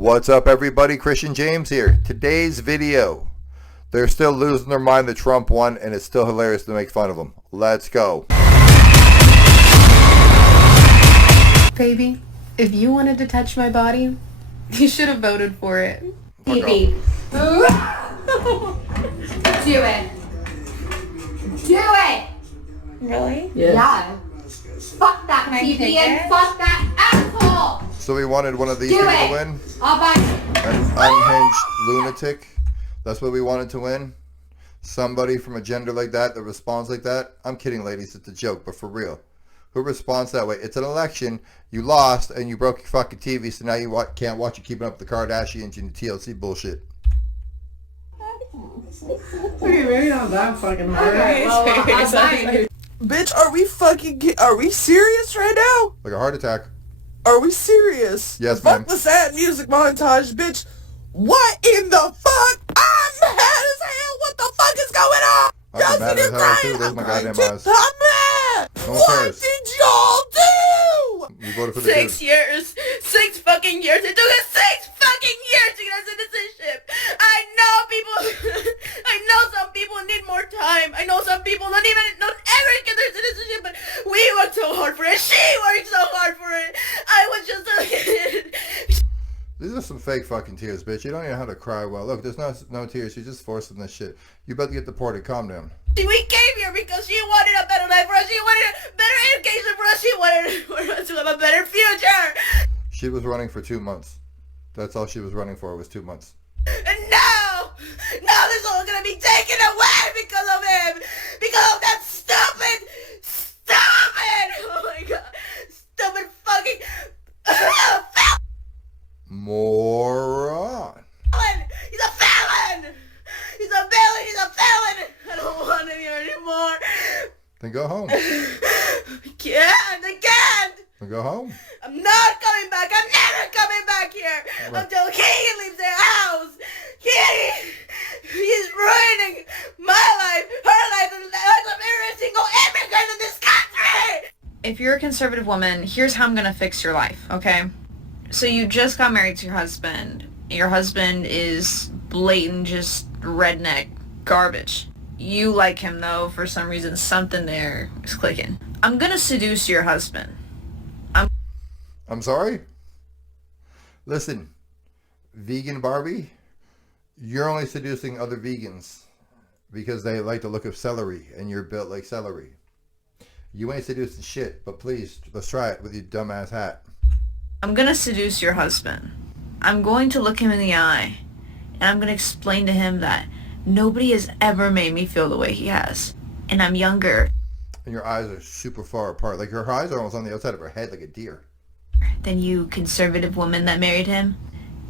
What's up, everybody? Christian James here. Today's video. They're still losing their mind that Trump won, and it's still hilarious to make fun of him. Let's go. Baby, if you wanted to touch my body, you should have voted for it. Baby. Do it. Do it. Really? Yes. Yeah. Fuck that TV and fuck that asshole. So we wanted one of these people to win? I'll buy An unhinged lunatic. That's what we wanted to win. Somebody from a gender like that responds like that. I'm kidding, ladies. It's a joke, but for real. Who responds that way? It's an election. You lost and you broke your fucking TV, so now you can't watch it Keeping Up with the Kardashians and the TLC bullshit. Okay, maybe not that fucking hard. Okay, well, I'll Bitch, are we serious right now? Like a heart attack. Are we serious? Yes, ma'am. Fuck the sad music montage, bitch. What in the fuck? I'm mad as hell. What the fuck is going on? I'm Y'all mad see as this hell, crying? too. There's my goddamn crying. eyes. I'm mad. No one What cares. did y'all do? You voted for the kids. 6 years. 6 fucking years. It took us 6 fucking years to get our citizenship. I know I know some people need more time. I know some people don't ever get their citizenship, but we worked so hard for it. She worked so hard for it. I was just a kid. These are some fake fucking tears, bitch. You don't even know how to cry well. Look, there's no tears. You're just forcing this shit. You about to get deported. Calm down. We came here because she wanted a better life for us. She wanted a better education for us. She wanted for us to have a better future. She was running for 2 months. That's all she was running for, was 2 months. And now this is all gonna be taken away because of him. Because of that stupid, oh my god, stupid fucking Moron. felon. He's a felon. He's a villain. He's a felon. I don't want him here anymore. Then go home. I can't. Then go home. I'm not coming back. I'm never coming back here until Keegan leaves the house. He's ruining my life, her life, and the life of every single immigrant in this country. If you're a conservative woman, here's how I'm gonna fix your life, okay? So you just got married to your husband. Your husband is blatant, just redneck garbage. You like him though, for some reason something there is clicking. I'm gonna seduce your husband. I'm sorry? Listen, vegan Barbie, you're only seducing other vegans because they like the look of celery and you're built like celery. You ain't seducing shit, but please, let's try it with your dumbass hat. I'm gonna seduce your husband. I'm going to look him in the eye and I'm gonna explain to him that nobody has ever made me feel the way he has. And I'm younger And your eyes are super far apart. Like her eyes are almost on the outside of her head like a deer. than you conservative woman that married him.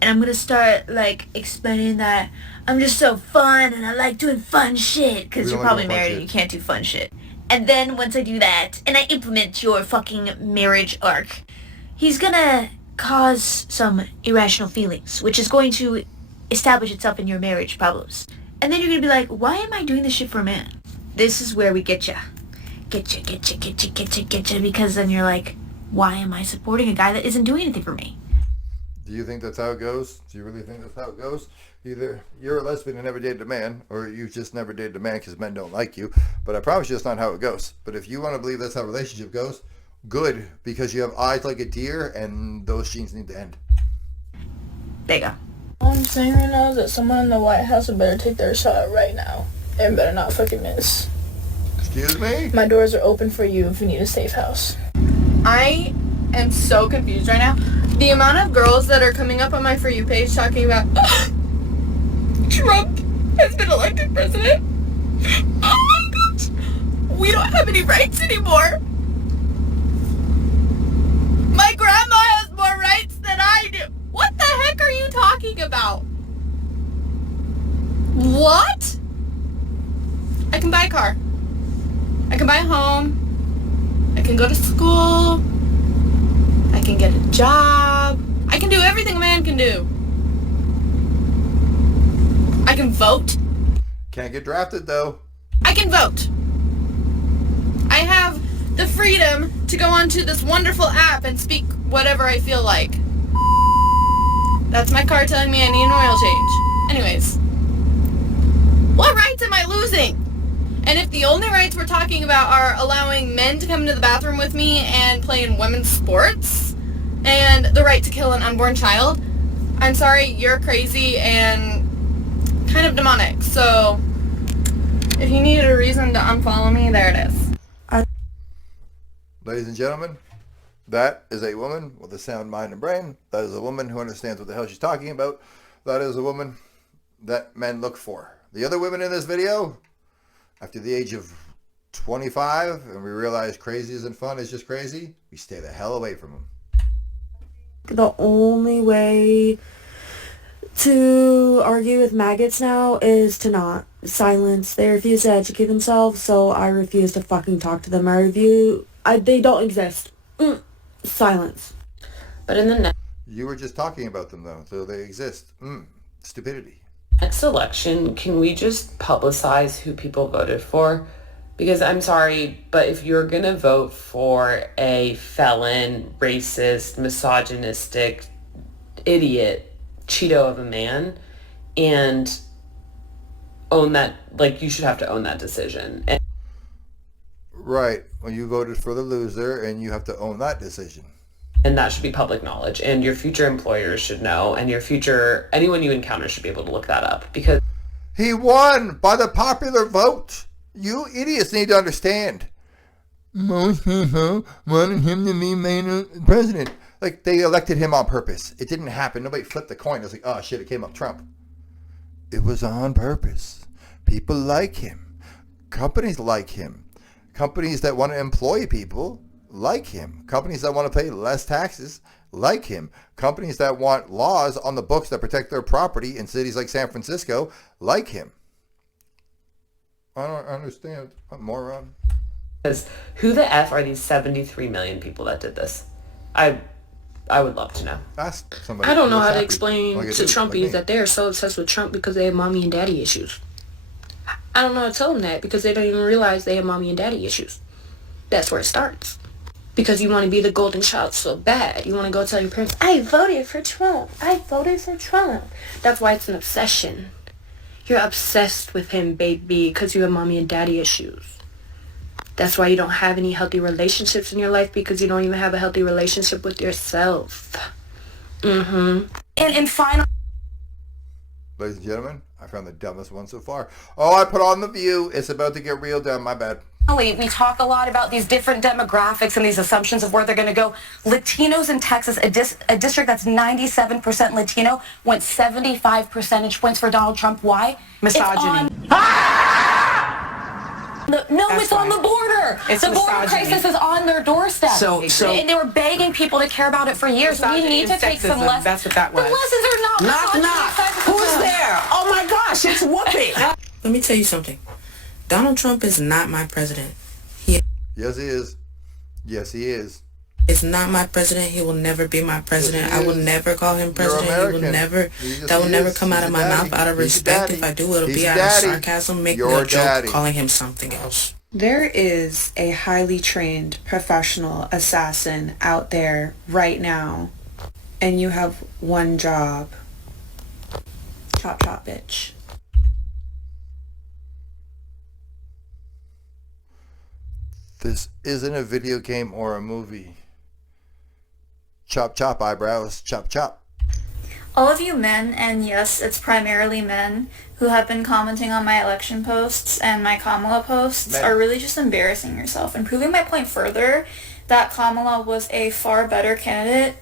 And I'm gonna start, like, explaining that I'm just so fun and I like doing fun shit. Because We you're don't like probably doing fun married and you can't do fun shit. And then once I do that, and I implement your fucking marriage arc, he's gonna cause some irrational feelings, which is going to establish itself in your marriage problems. And then you're gonna be like, why am I doing this shit for a man? This is where we get ya. Get ya, because then you're like, why am I supporting a guy that isn't doing anything for me? Do you think that's how it goes? Do you really think that's how it goes? Either you're a lesbian and never dated a man, or you've just never dated a man because men don't like you. But I promise you that's not how it goes. But if you want to believe that's how a relationship goes, good, because you have eyes like a deer and those genes need to end. There you go. All I'm saying right now is that someone in the White House would better take their shot right now. And better not fucking miss. Excuse me? My doors are open for you if you need a safe house. I am so confused right now. The amount of girls that are coming up on my For You page talking about Trump has been elected president. Oh my gosh. We don't have any rights anymore. My grandma has more rights than I do. What the heck are you talking about? What? I can buy a car. I can buy a home. I can go to school. I can get a job. I can do everything a man can do. I can vote. Can't get drafted though. I can vote. I have the freedom to go onto this wonderful app and speak whatever I feel like. That's my car telling me I need an oil change. Anyways. What rights am I losing? And if the only rights we're talking about are allowing men to come into the bathroom with me and play in women's sports, and the right to kill an unborn child, I'm sorry, you're crazy and kind of demonic. So, if you needed a reason to unfollow me, there it is. Ladies and gentlemen, that is a woman with a sound mind and brain. That is a woman who understands what the hell she's talking about. That is a woman that men look for. The other women in this video, after the age of 25, and we realize crazy isn't fun, it's just crazy, we stay the hell away from them. The only way to argue with maggots now is to not silence. They refuse to educate themselves, so I refuse to fucking talk to them. They don't exist. Silence. But in the You were just talking about them though, so they exist. Stupidity. next election, can we just publicize who people voted for? Because I'm sorry, but if you're going to vote for a felon, racist, misogynistic, idiot, Cheeto of a man, and own that, like, you should have to own that decision. Right. Well, you voted for the loser, and you have to own that decision. And that should be public knowledge, and your future employers should know, and your future, anyone you encounter should be able to look that up, because he won by the popular vote. You idiots need to understand. Most people wanted him to be made president. Like, they elected him on purpose. It didn't happen. Nobody flipped the coin. It was like, oh shit, it came up Trump. It was on purpose. People like him. Companies like him. Companies that want to employ people like him. Companies that want to pay less taxes like him. Companies that want laws on the books that protect their property in cities like San Francisco like him. I don't understand. I'm a moron. Because who the F are these 73 million people that did this? I would love to know. Ask somebody. I don't know what's how to happening. explain Like I to do, Trumpies like me. that they're so obsessed with Trump because they have mommy and daddy issues. I don't know how to tell them that because they don't even realize they have mommy and daddy issues. That's where it starts. Because you want to be the golden child so bad. You want to go tell your parents, I voted for Trump. I voted for Trump. That's why it's an obsession. You're obsessed with him, baby, because you have mommy and daddy issues. That's why you don't have any healthy relationships in your life, because you don't even have a healthy relationship with yourself. And final... Ladies and gentlemen, I found the dumbest one so far. Oh, I put on The View. It's about to get real dumb. My bad. We talk a lot about these different demographics and these assumptions of where they're going to go. Latinos in Texas, a district that's 97% Latino, went 75 percentage points for Donald Trump. Why? Misogyny. It's on the border. It's the border misogyny. crisis is on their doorstep. So and they were begging people to care about it for years. We need to take some lessons. That's what that was. The lessons are not misogyny. Who's there? Oh my gosh, it's Whoopi. Let me tell you something. Donald Trump is not my president. Yes, he is. Yes, he is. He's not my president. He will never be my president. Yes, I will never call him president. He will never. That will never come out of my mouth out of respect. If I do, it'll be out of sarcasm. Make no joke calling him something else. There is a highly trained professional assassin out there right now, and you have one job. Chop chop, bitch. This isn't a video game or a movie. Chop chop eyebrows. Chop chop. All of you men, and yes, it's primarily men, who have been commenting on my election posts and my Kamala posts are really just embarrassing yourself and proving my point further that Kamala was a far better candidate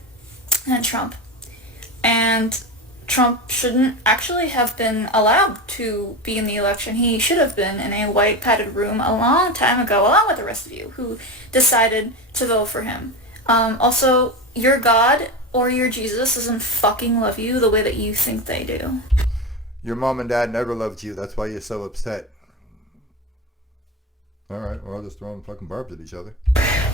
than Trump. And Trump shouldn't actually have been allowed to be in the election. He should have been in a white padded room a long time ago, along with the rest of you who decided to vote for him. Also, your God or your Jesus doesn't fucking love you the way that you think they do. Your mom and dad never loved you. That's why you're so upset. Alright, well, I'll just throw fucking barbs at each other.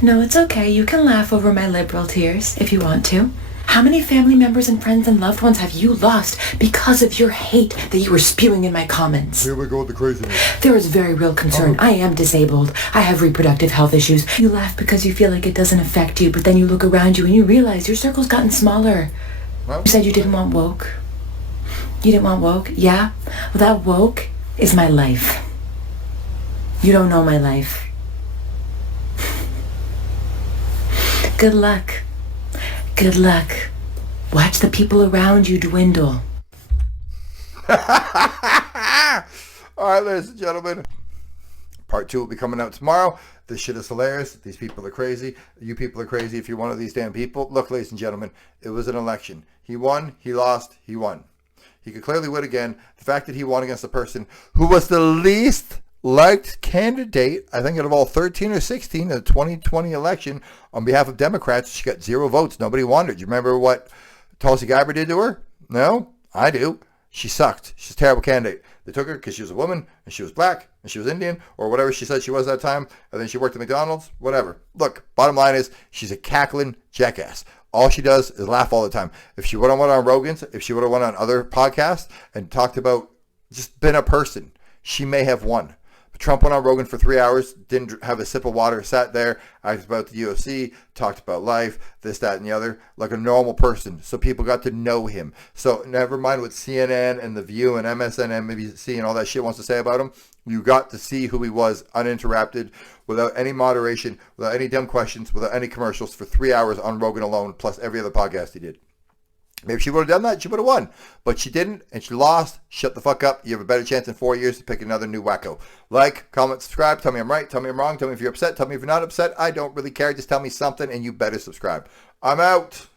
No, it's okay. You can laugh over my liberal tears if you want to. How many family members and friends and loved ones have you lost because of your hate that you were spewing in my comments? Here we go with the craziness. There is very real concern. I am disabled. I have reproductive health issues. You laugh because you feel like it doesn't affect you, but then you look around you and you realize your circle's gotten smaller. Well, You said you didn't want woke. You didn't want woke? Yeah? Well, that woke is my life. You don't know my life. Good luck. Good luck. Watch the people around you dwindle. All right, ladies and gentlemen. Part 2 will be coming out tomorrow. This shit is hilarious. These people are crazy. You people are crazy if you're one of these damn people. Look, ladies and gentlemen, it was an election. He won, he lost, he won. He could clearly win again. The fact that he won against a person who was the least liked candidate, I think out of all 13 or 16 in the 2020 election on behalf of Democrats, she got 0 votes. Nobody wanted her. Do you remember what Tulsi Gabbard did to her? No? I do. She sucked. She's a terrible candidate. They took her because she was a woman and she was black and she was Indian or whatever she said she was at that time. And then she worked at McDonald's, whatever. Look, bottom line is she's a cackling jackass. All she does is laugh all the time. If she would have went on Rogan's, if she would have went on other podcasts and talked about just been a person, she may have won. But Trump went on Rogan for 3 hours, didn't have a sip of water, sat there, asked about the UFC, talked about life, this, that, and the other, like a normal person. So people got to know him. So never mind what CNN and The View and MSN and NBC and all that shit wants to say about him. You got to see who he was uninterrupted, without any moderation, without any dumb questions, without any commercials for 3 hours on Rogan alone, plus every other podcast he did. Maybe she would have done that, she would have won. But she didn't, and she lost. Shut the fuck up. You have a better chance in 4 years to pick another new wacko. Like, comment, subscribe. Tell me I'm right. Tell me I'm wrong. Tell me if you're upset. Tell me if you're not upset. I don't really care. Just tell me something, and you better subscribe. I'm out.